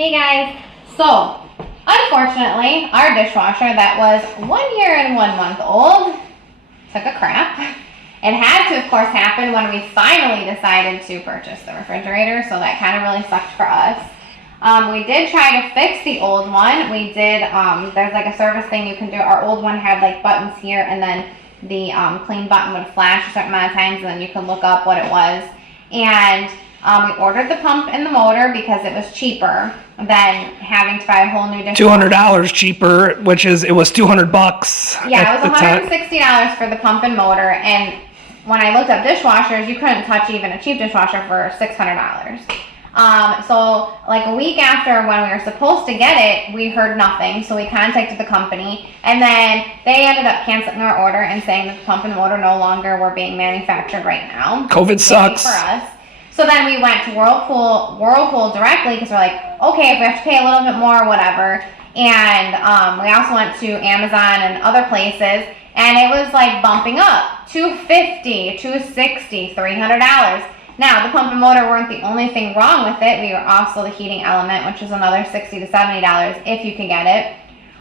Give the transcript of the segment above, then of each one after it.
Hey guys, so unfortunately our dishwasher that was 1 year and 1 month old took a crap. It had to of course happen when we finally decided to purchase the refrigerator, so that kind of really sucked for us. We did try to fix the old one. We did, there's like a service thing you can do. Our old one had like buttons here, and then the clean button would flash a certain amount of times, and then you could look up what it was. And we ordered the pump and the motor because it was cheaper than having to buy a whole new dishwasher. $200 cheaper, which is, it was $200. Yeah, it was $160 for the pump and motor, and when I looked up dishwashers, you couldn't touch even a cheap dishwasher for $600. So like a week after when we were supposed to get it, we heard nothing. So we contacted the company, and then they ended up canceling our order and saying that the pump and motor no longer were being manufactured right now. COVID sucks. For us. So then we went to Whirlpool directly because we're like, okay, if we have to pay a little bit more, whatever. And we also went to Amazon and other places, and it was like bumping up, $250, $260, $300. Now, the pump and motor weren't the only thing wrong with it. We were also the heating element, which is another $60 to $70 if you can get it.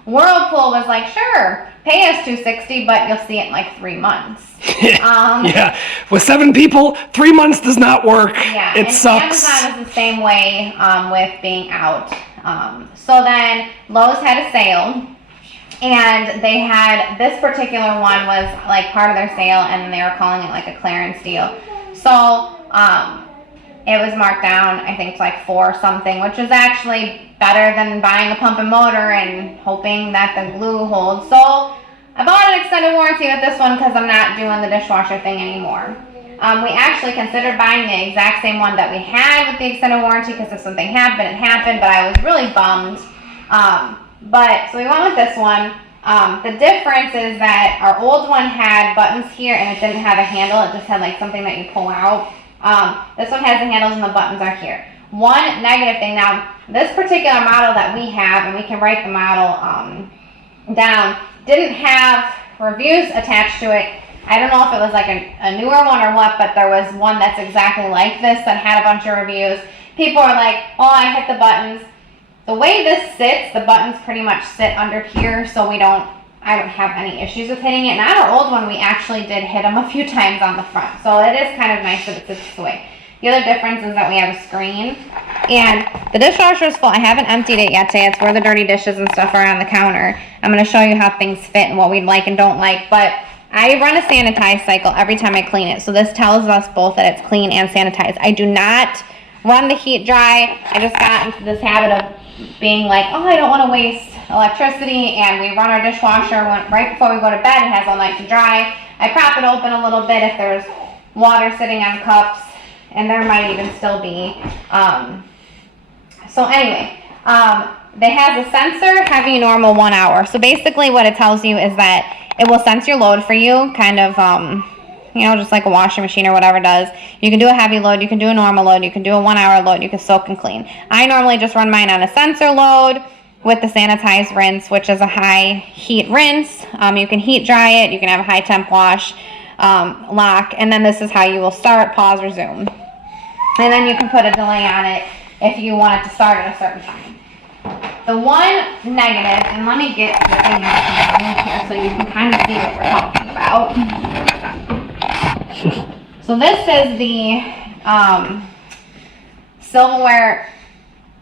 Whirlpool was like, sure, pay us $260, but you'll see it in like 3 months. Yeah, with 7 people, 3 months does not work. Yeah, it and sucks. Amazon is the same way with being out. So then Lowe's had a sale, and they had, this particular one was like part of their sale, and they were calling it like a clearance deal. So it was marked down, I think, to like $4 something, which is actually better than buying a pump and motor and hoping that the glue holds. So I bought an extended warranty with this one because I'm not doing the dishwasher thing anymore. We actually considered buying the exact same one that we had with the extended warranty because if something happened, it happened, but I was really bummed. So we went with this one. The difference is that our old one had buttons here and it didn't have a handle. It just had like something that you pull out. This one has the handles and the buttons are here. One negative thing, now this particular model that we have, and we can write the model down, didn't have reviews attached to it. I don't know if it was like a newer one or what, but there was one that's exactly like this that had a bunch of reviews. People are like, oh, I hit the buttons. The way this sits, the buttons pretty much sit under here, so I don't have any issues with hitting it. And on our old one, we actually did hit them a few times on the front, so it is kind of nice that it sits this way. The other difference is that we have a screen, and the dishwasher is full. I haven't emptied it yet today. It's where the dirty dishes and stuff are on the counter. I'm going to show you how things fit and what we like and don't like, but I run a sanitize cycle every time I clean it, so this tells us both that it's clean and sanitized. I do not run the heat dry. I just got into this habit of being like, oh, I don't want to waste electricity, and we run our dishwasher right before we go to bed. It has all night to dry. I prop it open a little bit if there's water sitting on cups, and there might even still be. So anyway, it has a sensor, heavy, normal, 1 hour. So basically what it tells you is that it will sense your load for you, kind of, just like a washing machine or whatever does. You can do a heavy load, you can do a normal load, you can do a 1 hour load, you can soak and clean. I normally just run mine on a sensor load with the sanitized rinse, which is a high heat rinse. You can heat dry it, you can have a high temp wash, lock, and then this is how you will start, pause, resume. And then you can put a delay on it if you want it to start at a certain time. The one negative, and let me get the thing here so you can kind of see what we're talking about. So this is the silverware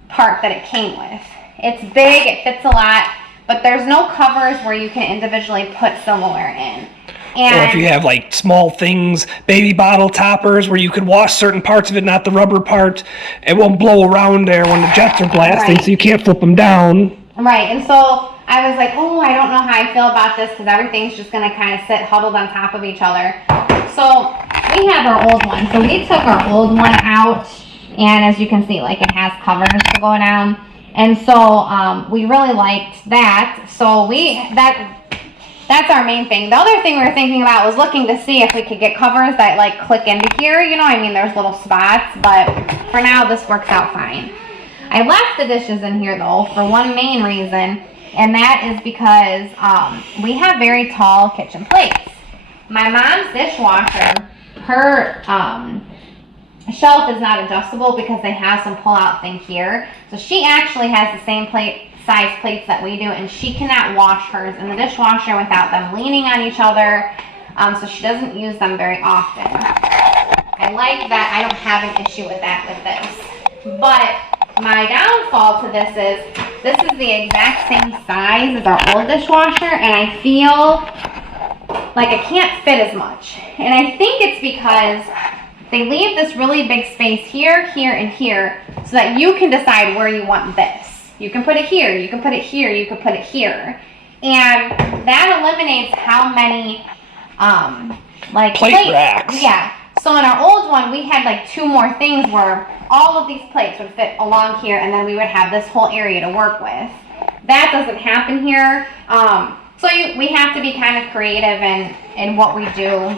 part that it came with. It's big, it fits a lot, but there's no covers where you can individually put silverware in. And or if you have like small things, baby bottle toppers where you could wash certain parts of it, not the rubber part, it won't blow around there when the jets are blasting, right. So you can't flip them down. Right, and so I was like, oh, I don't know how I feel about this because everything's just going to kind of sit huddled on top of each other. So we have our old one. So we took our old one out, and as you can see, like it has covers to go down. And so we really liked that. So that's our main thing. The other thing we were thinking about was looking to see if we could get covers that like click into here. There's little spots, but for now this works out fine. I left the dishes in here though for one main reason, and that is because we have very tall kitchen plates. My mom's dishwasher, her shelf is not adjustable because they have some pull-out thing here. So she actually has the same size plates that we do, and she cannot wash hers in the dishwasher without them leaning on each other. So she doesn't use them very often. I like that I don't have an issue with that with this. But my downfall to this is the exact same size as our old dishwasher, and I feel like I can't fit as much. And I think it's because they leave this really big space here, here, and here so that you can decide where you want this. You can put it here, you can put it here, you can put it here. And that eliminates how many like plate racks. Yeah. So in our old one, we had like 2 more things where all of these plates would fit along here, and then we would have this whole area to work with. That doesn't happen here. So we have to be kind of creative in what we do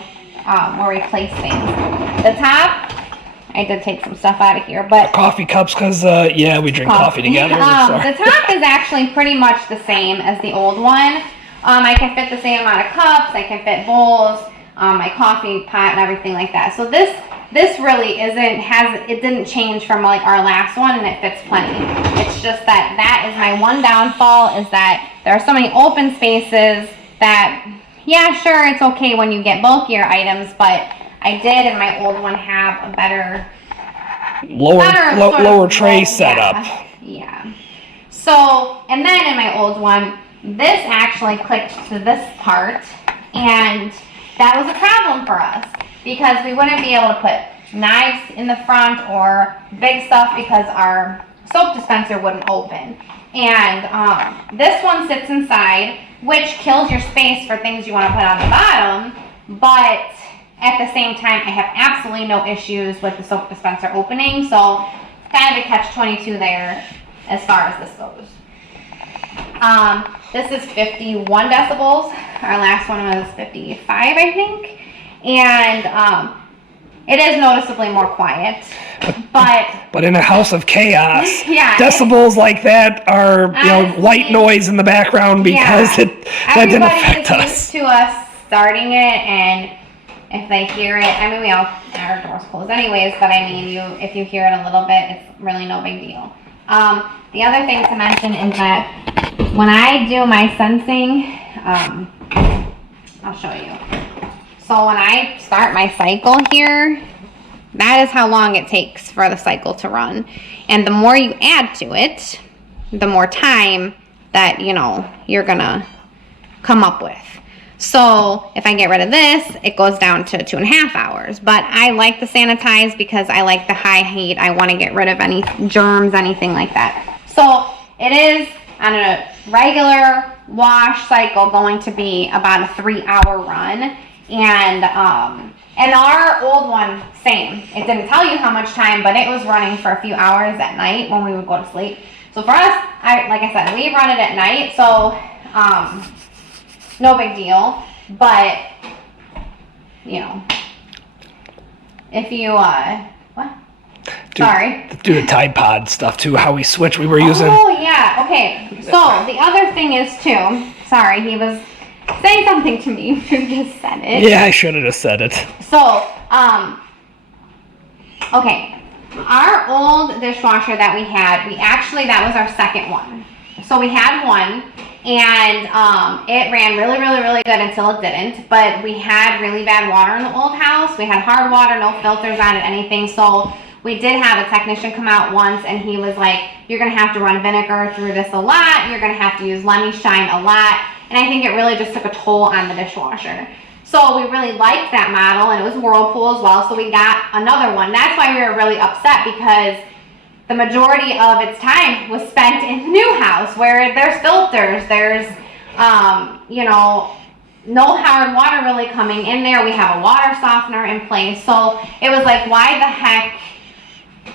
where we place things. The top, I did take some stuff out of here, but Coffee cups, because yeah, we drink coffee together. the top is actually pretty much the same as the old one. I can fit the same amount of cups, I can fit bowls, my coffee pot and everything like that. So this really it didn't change from like our last one, and it fits plenty. It's just that is my one downfall, is that there are so many open spaces that, yeah, sure, it's okay when you get bulkier items, but I did in my old one have a better lower tray setup. Yeah. So, and then in my old one, this actually clicked to this part, and that was a problem for us because we wouldn't be able to put knives in the front or big stuff because our soap dispenser wouldn't open. And this one sits inside, which kills your space for things you want to put on the bottom, but at the same time, I have absolutely no issues with the soap dispenser opening, so it's kind of a catch-22 there as far as this goes. This is 51 decibels. Our last one was 55, I think. And it is noticeably more quiet. But in a house of chaos, yeah, decibels like that are white noise in the background because that didn't affect us. Everybody is used to us starting it, and if they hear it, I mean, our doors closed anyways, but I mean, if you hear it a little bit, it's really no big deal. The other thing to mention is that when I do my sensing, I'll show you. So when I start my cycle here, that is how long it takes for the cycle to run. And the more you add to it, the more time that, you're gonna come up with. So if I get rid of this, it goes down to 2.5 hours. But I like the sanitize because I like the high heat. I want to get rid of any germs, anything like that. So it is on a regular wash cycle going to be about a 3-hour run. And our old one, same. It didn't tell you how much time, but it was running for a few hours at night when we would go to sleep. So for us, like I said, we run it at night. So no big deal, but if you what? Sorry. Do the Tide Pod stuff too. How we switch. We were using. Oh yeah. Okay. So the other thing is too. Sorry, he was saying something to me. You just said it. Yeah, I should have just said it. So okay, our old dishwasher that we had, that was our second one. So we had one. And it ran really, really, really good until it didn't. But we had really bad water in the old house. We had hard water, no filters on it, anything. So we did have a technician come out once, and he was like, you're going to have to run vinegar through this a lot. You're going to have to use Lemmy Shine a lot. And I think it really just took a toll on the dishwasher. So we really liked that model, and it was Whirlpool as well. So we got another one. That's why we were really upset, because the majority of its time was spent in the new house where there's filters, there's, no hard water really coming in there. We have a water softener in place. So it was like, why the heck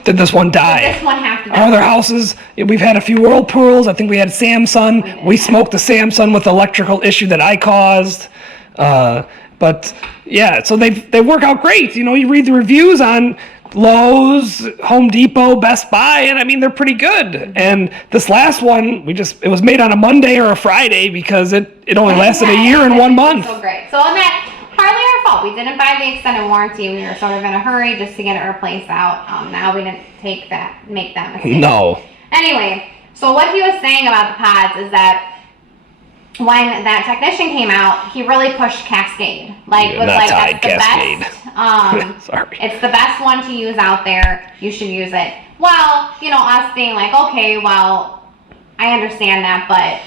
did this one die? Did this one have to die? Our other houses, we've had a few Whirlpools. I think we had Samsung. We smoked the Samsung with the electrical issue that I caused. But yeah, so they work out great. You read the reviews on Lowe's, Home Depot, Best Buy, and I mean, they're pretty good. And this last one, it was made on a Monday or a Friday because it only lasted a year and 1 month. So great. So on that, hardly our So we didn't buy the extended warranty. We were sort of in a hurry just to get it replaced out. Now we didn't make that mistake. No. Anyway, so what he was saying about the pods is that when that technician came out, he really pushed Cascade. Like, was like, that's the Cascade. best. Sorry. It's the best one to use out there. You should use it. Well, you know, us being like, okay, well, I understand that, but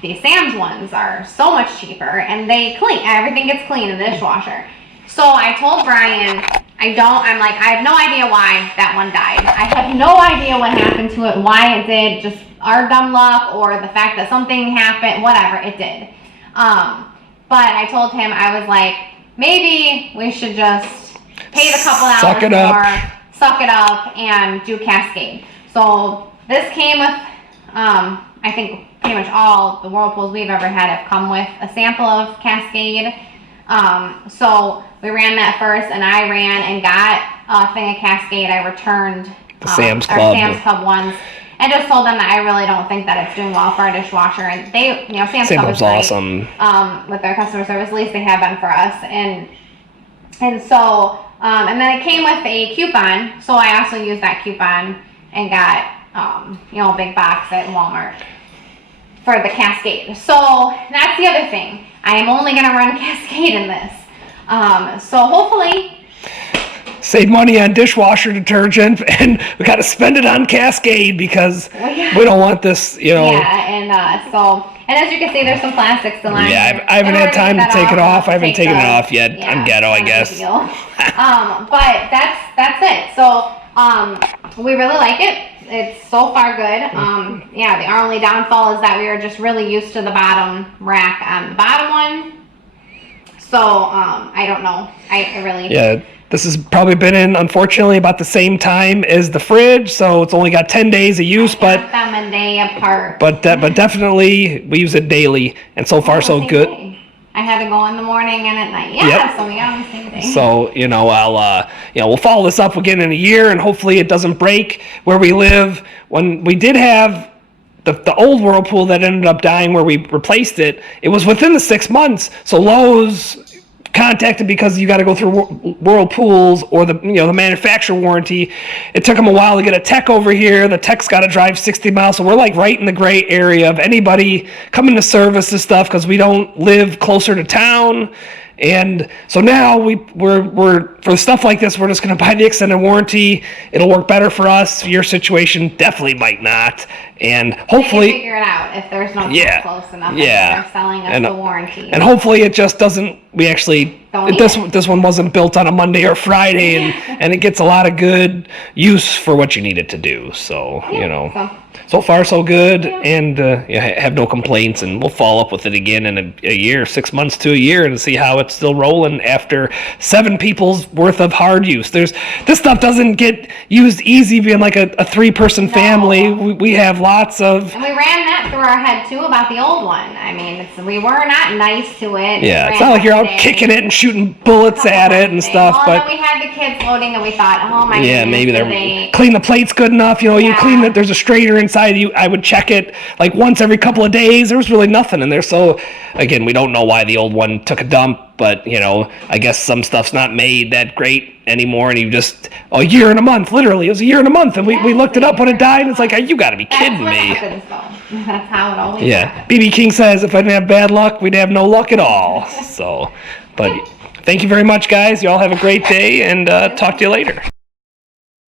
these Sam's ones are so much cheaper, and they clean. Everything gets clean in the dishwasher. So I told Brian, I'm like, I have no idea why that one died. I have no idea what happened to it, why it did, just our dumb luck or the fact that something happened, whatever, it did. But I told him, I was like, maybe we should just pay the couple hours more, suck it up, and do Cascade. So this came with, I think pretty much all the Whirlpools we've ever had have come with a sample of Cascade. So we ran that first, and I ran and got a thing of Cascade. I returned the Sam's Club. Our Sam's Club ones, and just told them that I really don't think that it's doing well for our dishwasher. And they, you know, Sam's Club is great, awesome. With their customer service, at least they have been for us. And so, and then it came with a coupon, so I also used that coupon and got, you know, a big box at Walmart for the Cascade. So that's the other thing. I am only going to run Cascade in this. So hopefully save money on dishwasher detergent, and we got to spend it on Cascade because we don't want this, you know. Yeah, and and as you can see, there's some plastic still on. Yeah, I haven't had time to take it off. I haven't taken it off yet. Yeah, I'm ghetto, I guess. But that's it. So we really like it. It's so far good. Yeah, the only downfall is that we were just really used to the bottom rack on the bottom one. So I don't know. I really. Yeah. This has probably been in, unfortunately, about the same time as the fridge, so it's only got 10 days of use, but them a day apart. But definitely we use it daily, and so far so good. I had to go in the morning and at night. Yeah, yep. So we got on the same day. So you know, we'll follow this up again in a year, and hopefully it doesn't break where we live. When we did have the old Whirlpool that ended up dying, where we replaced it, it was within the 6 months. So Lowe's contacted, because you got to go through Whirlpools or the manufacturer warranty. It took them a while to get a tech over here. The tech's got to drive 60 miles, so we're like right in the gray area of anybody coming to service this stuff because we don't live closer to town. And so now we're for stuff like this, we're just going to buy the extended warranty. It'll work better for us. Your situation definitely might not, and hopefully we can figure it out if there's no close enough. Yeah, they're selling us the warranty. And hopefully it just doesn't. We actually this one wasn't built on a Monday or Friday, and it gets a lot of good use for what you need it to do. So So far so good, and have no complaints, and we'll follow up with it again in a year, 6 months to a year, and see how it's still rolling after 7 people's worth of hard use. This stuff doesn't get used easy being like a 3-person family. We have lots of... And we ran that through our head, too, about the old one. I mean, we were not nice to it. Yeah, it's not like you're out kicking it and shooting bullets at it and stuff. Well, but then we had the kids loading, and we thought, oh my goodness. Yeah, maybe they're clean the plates good enough. You clean it, there's a strainer inside. I would check it like once every couple of days. There was really nothing in there. So again, we don't know why the old one took a dump, but I guess some stuff's not made that great anymore, and you just a year and a month, literally it was a year and a month, and we looked it up when it died, and it's like, you gotta be kidding me. That's how it always happens. BB King says if I didn't have bad luck, we'd have no luck at all. So but thank you very much, guys. You all have a great day, and talk to you later.